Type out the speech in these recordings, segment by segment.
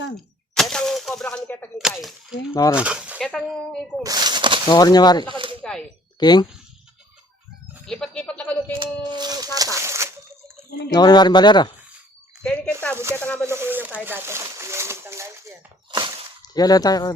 Saan? Ketang cobra kami ketang kingkay. Noran. Ketang ikong. Noran niya mari. Lipat lang kami kingkay. King. Lipat-lipat lang kami king sata. Noran mari balera. Kaya ni kenta, buti nga manok yung kaya dati. Yung tanggal siya. Yala tayo.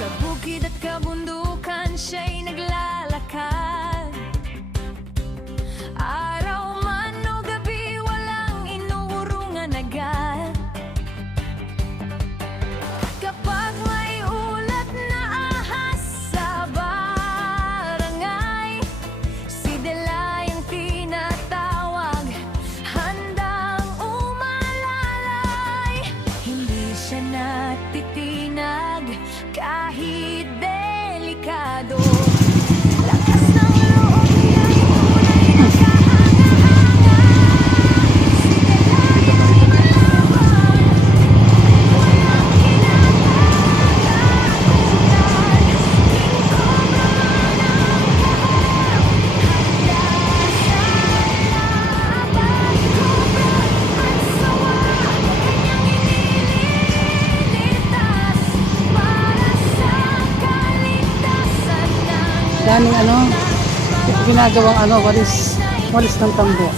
Sa bukid at kabundukan siya'y naglalakad. Araw man o gabi, walang inuurungan agad. Kapag may ulat na ahas sa barangay, si Delay ang tinatawag, handang umalalay. Hindi siya natitinag kahit delikado. Lakas ng loob niya'y tunay na kahanga-hanga. Si Delay ang lumalaban, walang kinakatakutan. King Cobra man ang kahit, handa sa laban. Cobra at sawa, kanyang inililitas para sa kaligtasan ng Daming ginagawang walis ng tambo.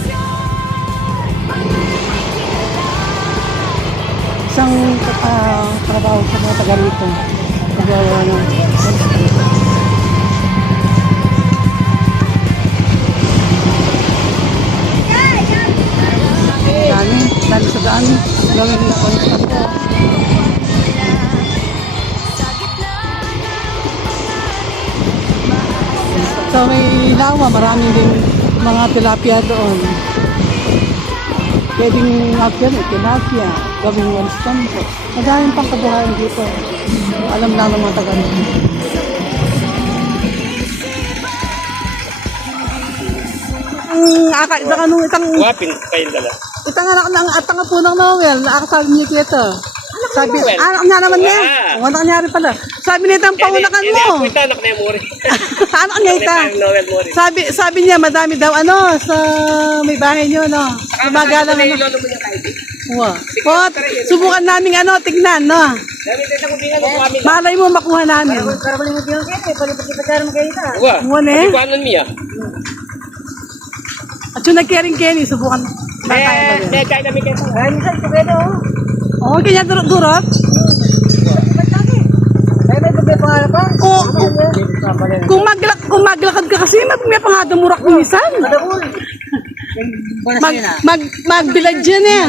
Isang trabaho sa mga taga rito. Nagawa ng dami sa daan. Gawin na walis ng tambo. Sa may lawa, marami din mga tilapia doon. Pwedeng actually, tilapia, gawing walis tambo. Madaming pang kabuhayan dito. Alam lang ng mga taga rito. Wapin kayo dala. Itang anak ng atang po ng Noel, nakakasabi niya kito. Sabi, Noel? anak niya naman niya. Ah. Anak niya rin pala. Sabi niya itang paunakan mo. Ako ito, anak na yung mori. Anak niya ita. Noel mori. Sabi niya, madami daw sa may bahay niyo, no? Gumagalang Lolo mo niya kahit. Wow. Subukan namin tignan, no? Dami din sa kubingan mo kami. Malay mo makuha namin. Uwa. Uwan eh. Hindi ko anon niya. At yung nagkering-kering, subukan. May kaya namin kayo. Oo, kanya durot. Kung maglakad ka kasi, may pangadumurak minsan. Magbilad dyan eh.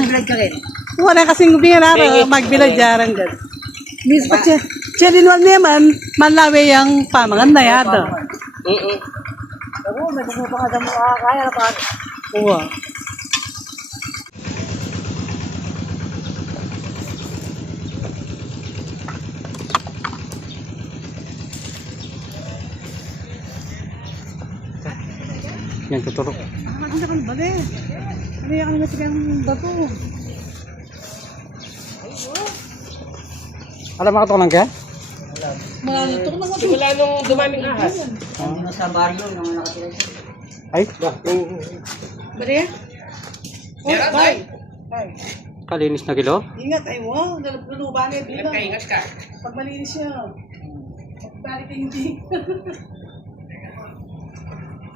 Wala kasing binara, magbilad dyan dyan. Miss pa siya. Chelinwal naman, malawi ang pamangan na yata. Oo. Yan tuturo. Ano ka bali? Ano yung nasigang bato? Alam mo ka lang kaya? Malalutok na Simula nung dumaming ahas. Ay, Bali? Meron tayo. kalinis na kilo. Ingat, ay wow, naluluban eh, bilang. Nagkaingas ka. Pag malinis siya, balik hindi.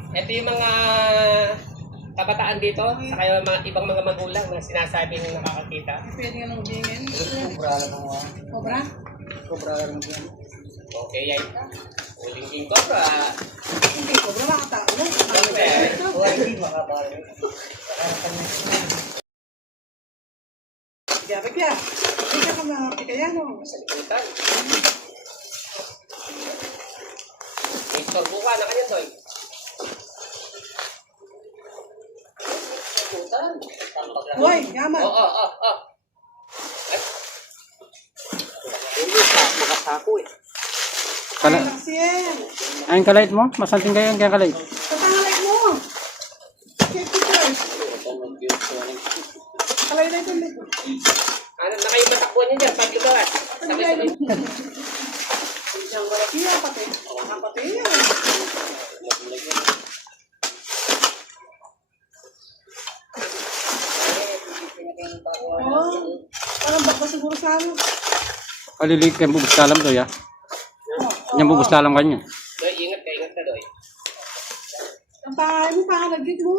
Ito yung mga kabataan dito, saka yung mga ibang mga magulang na sinasabing nakakakita. Pwede nga nang ubingin. Cobra? Cobra lang yan. Okay, yan. Huling cobra. Hindi ko wala ka tao na. Kaya, kaya. Hindi ka mga pikayano. Sa likutan. May storbo ka na kanyan, Doy. Hoy, yaman. Oo. Ay. Hindi sa makasako eh. Kala Sien. ayun kalait mo? Masanting kayo kaya kalait. Katangalay mo. Safety first. Kalay na ito. Ano na kayo matakbuhan niya dyan pag lumaras? Sabay-sabay. Yang malaki ya, pati. Pati yan. Oh, parang baka siguro sa ano. Kalilig kayo bubuslalam to ya. Yan bubuslalam kanyo. Doy, ingat ka, Doy. Ang pahay mo, pakalagit mo.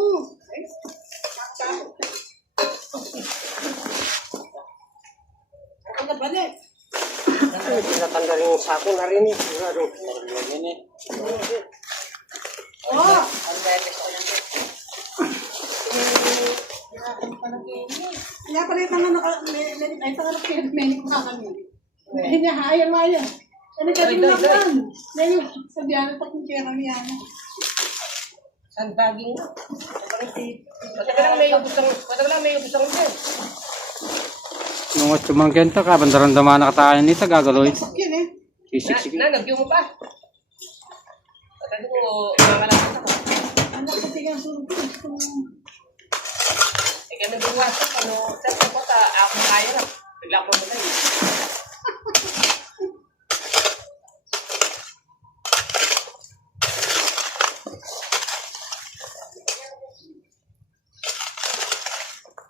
Ay, ang kabalik. Tinatanggal yung sako na rin eh. Oh! Kaya pala yung tangan ay tangan na pinag-menik na kami. Ay, niya, hayang maya. Ano ka din naman? Ngayon, sabihan na kung kaya kami yan. Sandaging na. Matagal lang may ubus ang dyan. Nung at sumangkin to ka, bandaran dama nakatayan nito, gagaloy. Sakyan eh. Sisik. Nagyo mo pa. Patagal mo, nangalangan ako. Anak sa tigang sulog. Eh, kaya nagbuwas ko, ano, sa ko, ako kaya na. Bigla ko mo na eh.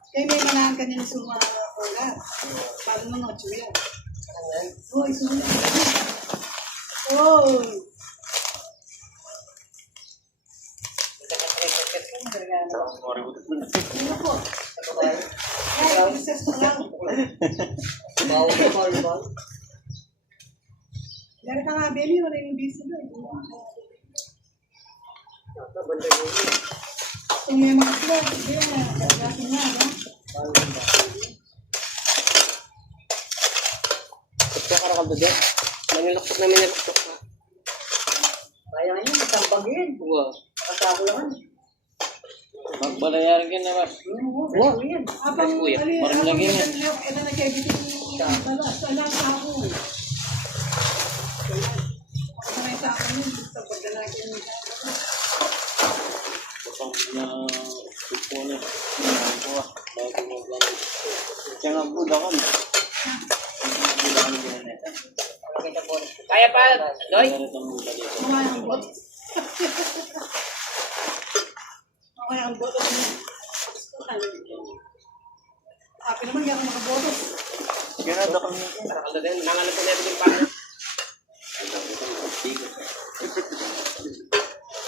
Kaya may manahan ka niya ng sumara ko na. Paano naman, chuya? Oh, isumara. Oh! Ano po? Ay, princess ko lang. Dari ka nga, baby. Wala yung busy na. Kung may mga slot, hindi na. Kagasin na, no? Kaya karakal ba dyan? Maniloktok na miniloktok na. Kaya nga yun, matambag yun. Wow. Kasako naman. Magbalayar ka na ba? Wow. Apang, Kuya, parang lagi nga. ito na kaya dito yung balas. Wala sa ako. Ako na sa akin yun. Sa pagdalagin mo. Kapag na tupo na. Kuha. Bago mo lang. Kaya nga buda ka na. Buda ka na ginaneta. Kaya pa, Doy? Ginaneta ang buda dito. Mamaya ang bot. Mamaya ang bot. Happy naman, hindi ako makabotos. Ginaneta kami. Karakal na din, nangalan ko na yung pa.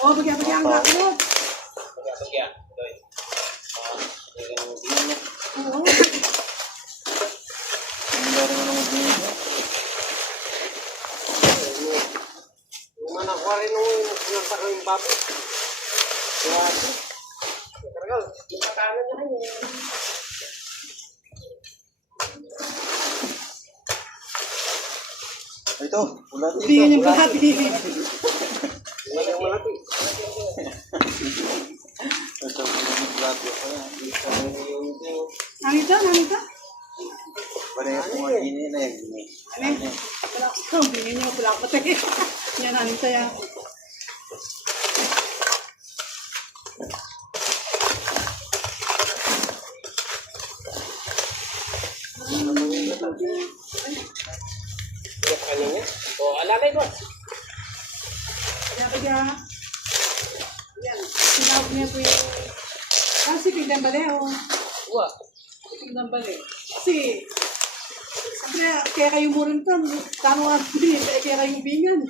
Oh, bigyan ang gakot. Kaya, Doy. Oo. Yung manakuha rin nung nasaka yung bapo. Kaya, karakal, yung patanan niya rin. Ito, ulat ito. Tingnan yung bahati. Yung malaki. Ito, ulat ito. Nanita, nanita. Balaya ko nga gini na yung gini. Ano? Wala ko. Bingin niyo, wala ko tayo. Yan, nanita yan. Yung kanya niya. O, alamay boss. Kaya, yan. Sinawag niya po yung... si Pinggan Bale, oh. Uwa. Si Pinggan Bale. Kasi, sabi kaya kayo mo rin ito. Tano nga kaya kayo bingan.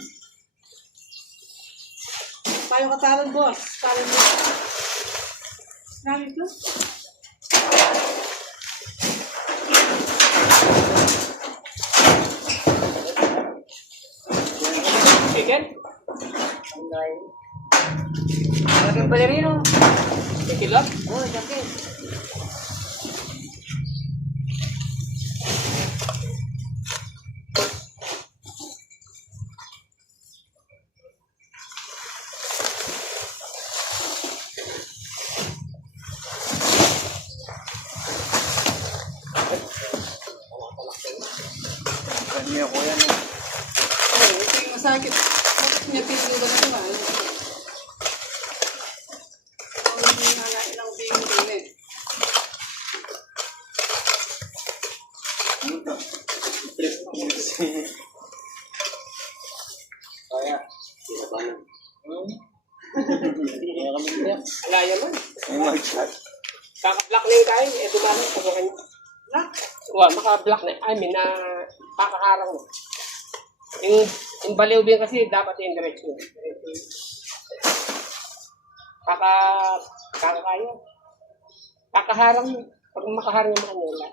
Payo ka talon, boss. Talon mo. Nang ito? Chicken? Talagang balerino. Kilap? Oo, jacket. Kanya ko yan. Ito yung masakit. Bakit niya pinulan ito ba? Ang nanain ng bingin din eh. Kaya. Kaya kami iyak. Wala yan. May mag-chat. Kaka-block na yung tayo. Dumalo sa kanya. Lock? Maka-block na. I mean, kakaharang mo. Yung baliw din kasi dapat yung direction. Kakakaya. Kakaharang mo. Pag makaharang mo kanila.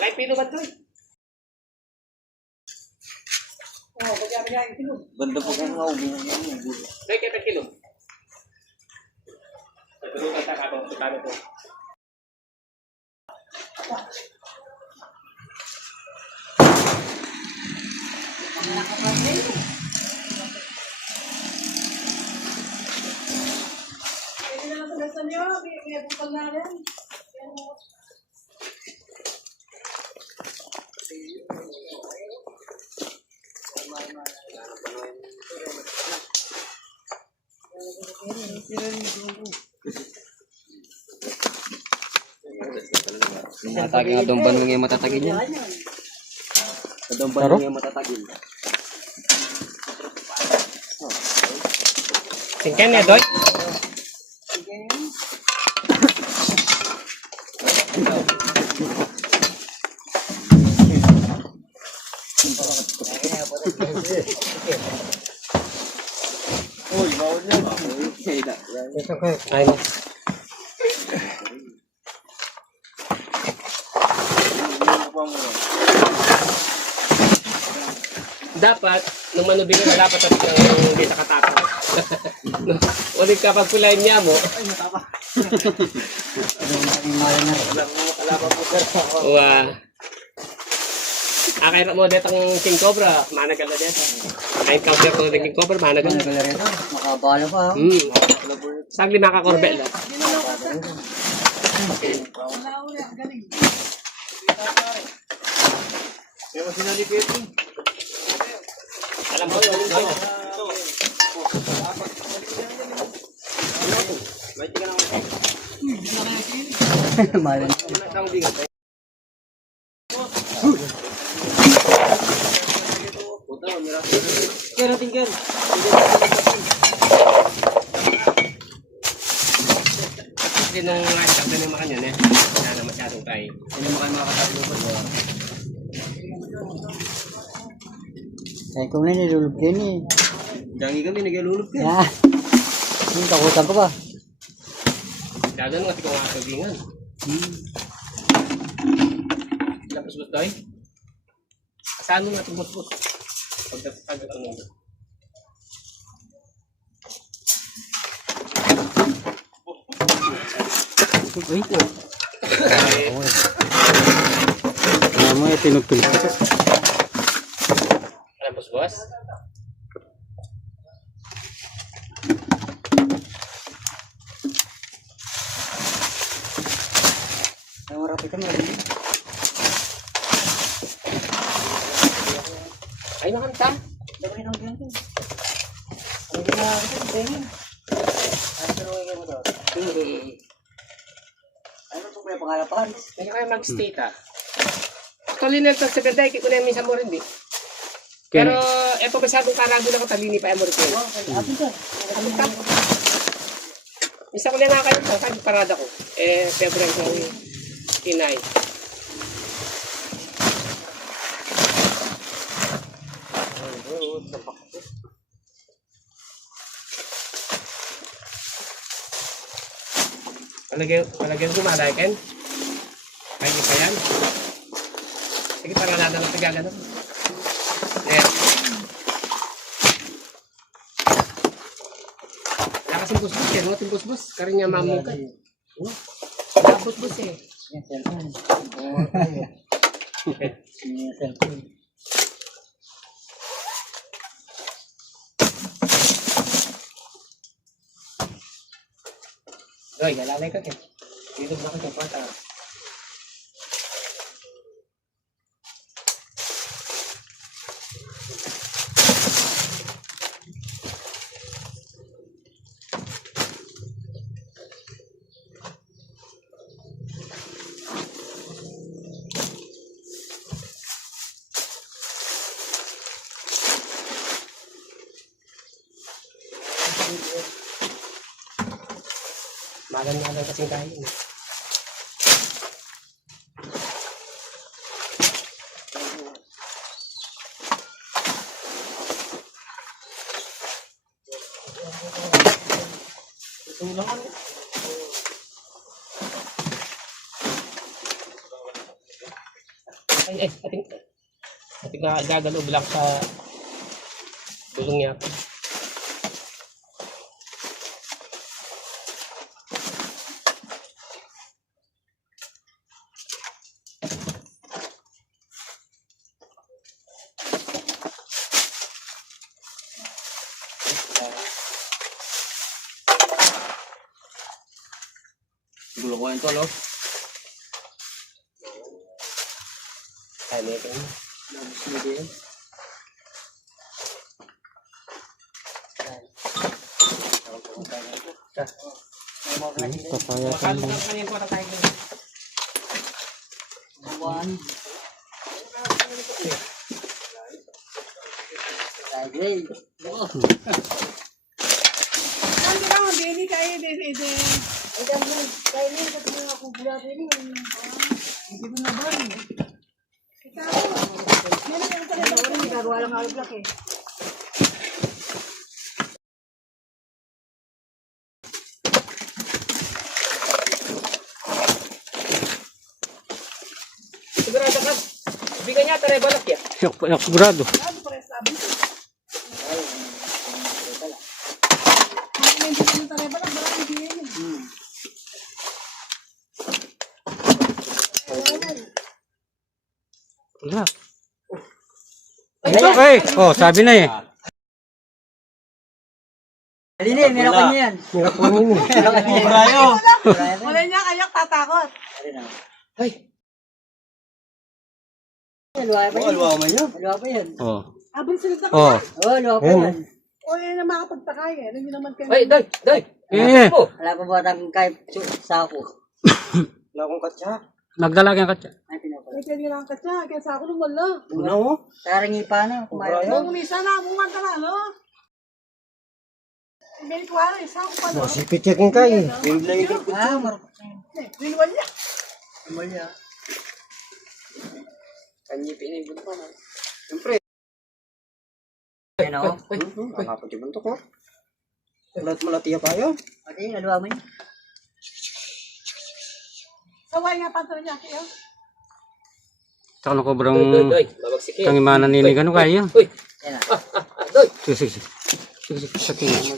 Like pino ba ito? Oo, bagya yung kilog. Banda po kayo nga, ubingan yan. Like ito kilo. Ito sa kakabang sutano ko. Pwede na lang sa niyo. May bukal na rin. Matatagin nga domban mo ngayon matatagin yan. Domban mo ngayon matatagin. Tingkan ya, Doy. Uy, bawal yan. Ay, dapat, nung manubing ka dapat at hindi nakatapos. Ulit kapag pulayin niya mo. Wah. Akay mo dito ang King Cobra, managal na dito. Ay counter ko ng King Cobra, managal na. Makabala pa. Sagli makakorbel na. Kaya mo sinalipit eh. Alam mo, yun. Malan. Kaya tinggal. Kasi nung isang din yung mga yun eh. Wala na masyadong tayo. Hindi mo kayo makakatapos. Eh, kung may nilulog yan eh. Jangi kami nagalulog ka. Ya. Yung takutan ko ba? Lalo nung kasi kung makakabingan. Lapos gusto ay? Saan mo natin bus-bus? Pagdapag ito nung Uy. Alam mo, tinugtog ko. lapos boss? Ang marami ka marami. Ay, nakanta. Dapat nang ganyan. Ano itong may pangalapan? Hindi kayo mag-stay ta. Actually, nagtag sa ganda, ikit ko na yung minsan mo rin, di. Pero, eto masyadong karago na ko, talini pa yung mo rin. Isa ko na nga kayo, kahit parada ko. February ko kinay. Palagyan ko malay, Ken. Kaya pa yan. Sige, paralada lang tagagano. Ayan. kasing busbus eh, no? Yung busbus, karin niya mamukat. Busbus eh. Yan, cellphone. Yan, cellphone. Doy, galalay ka ke. Dito na ka sa pata. Magan kasing tayo. Ay, ating gagalaw lang sa bulong niya. Gulo ko yung tolo. Ay, may ito. Nabos mo din. Papaya ka Makalo ka kanina ko tayo. One. Lagi. Oo. Ano ka, hindi kayo, hindi. Ay, dami. Kaya na, kasi nga ako bula rin. Hindi mo na ba? Meron yung gagawa lang alog lang eh. Sigurado ka. Bigyan niya tayo balak ya. Yak sigurado. Wala. Ay, oh, sabi na eh. Alin, meron ka niyan. Brayo! Wala niya kayak tatakot. Alin na. Ay, Alwa pa yan. Alwa man yun. Alwa pa yan. Oh. Abang silita ka. Oh. Oo, alwa pa yan. O yan ang makapagtakay eh. Hindi naman kayo. ay, doy. Eh, Wala pa ba tayong kahit sako? Wala akong katsa. nagdala ka katya. Ay, pinapala. May pwede lang ka siya. Kaya sa ako nung wala. Una mo? Tarangi pa na. Kumain Kung umisa na, buwan ka na, no? May kuwara, isa ako pala. Sipit yakin kayo. Yung lang yung Ah, marupok na yun. Winwal niya. Kumalya. Kanyi pinibun pa na. Siyempre. Ayun ako. Nakapag yung buntok ko. Lahat malatiya kayo. Okay, alwa mo yun. Saway nga panto niya kayo. Tsaka na kobrang Doy, babagsik yan. tangimana nini gano kaya. Uy, Yan na. doy. Sige. Sa tingin.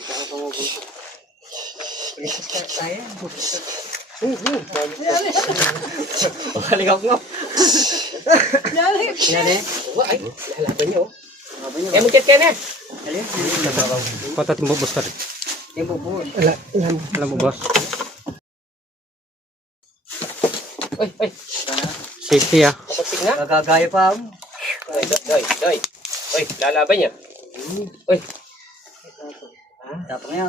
Tayo. Balik ako nga. Yan eh. Yan eh. Ay, lalaban niyo. Eh, magkit ka na. Alin? Patat mo boss ka rin. Yung bubuo. Alam mo boss. Ay, Safety ah. babagsik na. Gagagaya pa ako. Doy. Uy, lalaban niya. Uy, Tapos nga.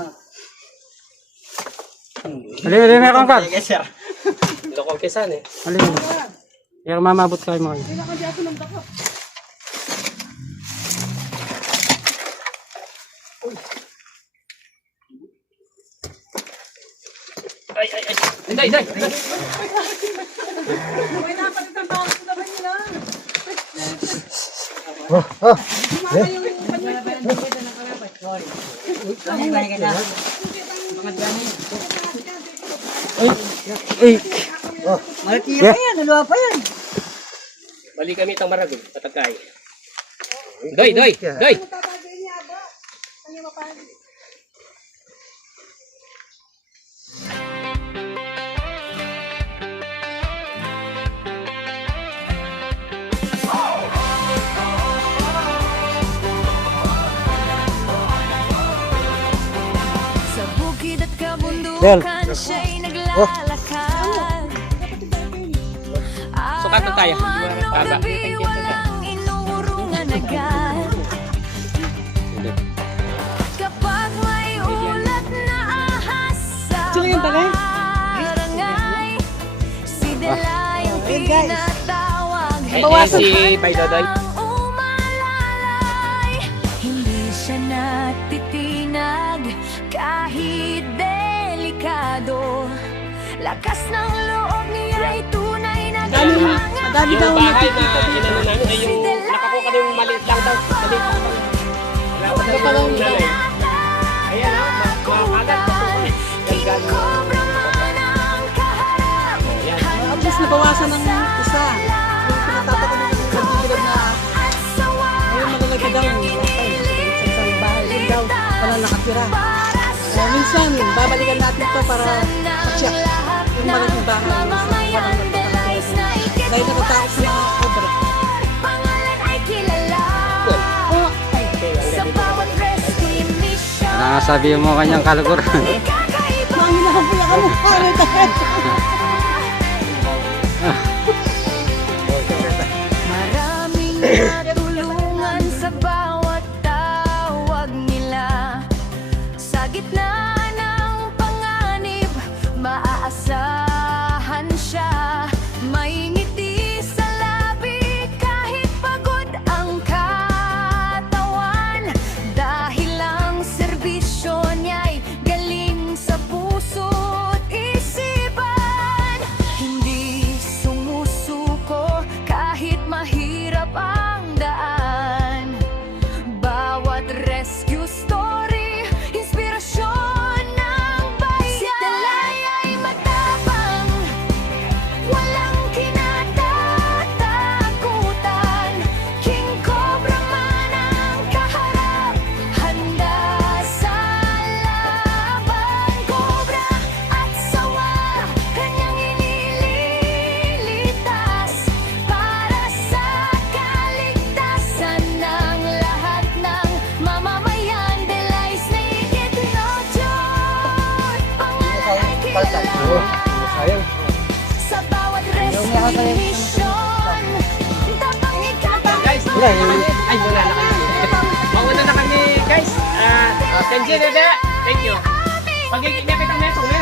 Ali, meron ka. loko kesan eh. Ali. Yung mamabot kayo mo. Hindi na kasi ako ng takot. Ay. Doy. May napalit ang bakit ko naman yun ah. Sorry. Balik ka na. Ay. Malatiya pa yan. Alwa pa yan. Balik kami itang maragol, patagkay. Doy. Tatagay niya ba? Ano mapahali? Del. siya'y naglalakad. Sukat na tayo. Araw gabi walang inuurungan agad. Kapag may ulat na ahas sa Sino yung tagay? barangay, si Delay ang tinatawag. Bawasan si Bay Dodoy. Ang umalalay, hindi siya natitinag kahit delikado. Lakas ng loob niya ay tunay na Madami daw Yung bahay na nakikita dito. inano namin ay yung nakakuha ka yung maliit lang daw. Maliit lang. Wala pa daw yung nanay. Ayan ha, makalat. King Cobra man ang kaharap. At least nabawasan ng isa. Yung pinatatakot nila ng nagbibilag na At sawa, ayun malalaki daw. Sa isang bahay din daw. Walang nakatira. Kaya minsan, babalikan natin to para ma-check yung maliit na bahay. mamamayan Delays na ikit Dahil natatakot sa mga cobra. pangalan ay kilala. Sa bawat rescue mission, Ano nga sabi mo kanyang kaluguran? kakaiba. Mga hinahampuya ka mo. Ano ito? Maraming natulungan sa bawat tawag nila. Sa gitna ng panganib, maaasahan siya. May ngiti sa labi kahit pagod ang katawan. Dahil ang serbisyo niya'y galing sa puso't isipan. Hindi sumusuko kahit mahirap ang daan. Bawat rescue story, inspirasyon ng bayan. Si Delay ay matapang, walang kinatatakutan. King Cobra man ang kaharap, handa sa laban. Cobra at sawa, kanyang inililitas para sa kaligtasan ng lahat ng mamamayan. Delays na ikit no joy, pangalan ay kilala. Sa bawat rescue mission, tapang Guys, ay wala na kami. Mauna na kami guys. Thank you, Dada. Thank you. Pag-ikit niya kitang neto na.